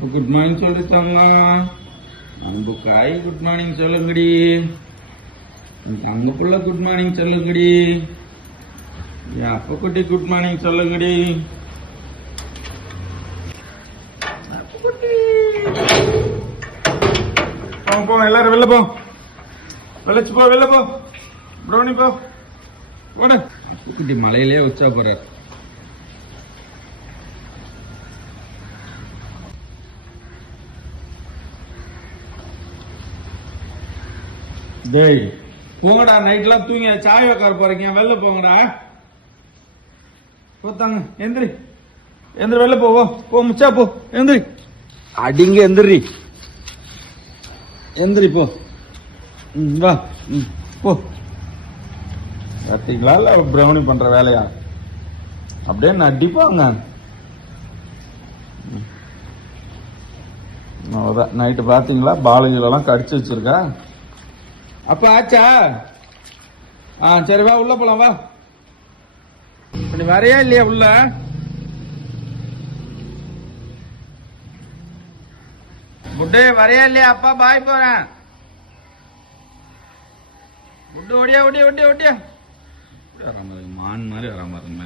Good morning சொல்லிட்டாங்க. அன்புக்காய் good morning சொல்லுங்கடி. தங்க புள்ள குட் மார்னிங் சொல்லுங்கடி. என் அப்ப குட்டி குட் மார்னிங் சொல்லுங்கடி. போ எல்லாரும் வெளில போ. வெளிச்சு போ, வெளில போ. ப்ரௌனி போ. போட குட்டி மலையிலே வச்சா போறாரு. டேய் போங்கடா, நைட்லாம் தூங்கி சாய் உட்கார போறீங்க. வெளில போங்கடா. போத்தாங்க, எந்திரி எந்திரி, வெளில போ. போ முச்சா போ, எந்திரி. அடிங்க எந்திரி, எந்திரி போ. வா போ. பார்த்தீங்களா இல்ல ப்ரௌனி பண்ற வேலையா? அப்படியே நடிப்பாங்க. அவ்வளோதான். நைட்டு பாத்தீங்களா பாலஜிலெல்லாம் கடிச்சு வச்சிருக்கா. அப்ப ஆச்சா? சரி வா, உள்ள போலாம் வா. நீ வரையா இல்லையா உள்ள? புட்டு வரையா இல்லையா? அப்பா பாய் போறேன். புட்டு ஓடியா ஓடியா ஓடியா ஓடியா. மான் மாதிரி வராம இருங்க.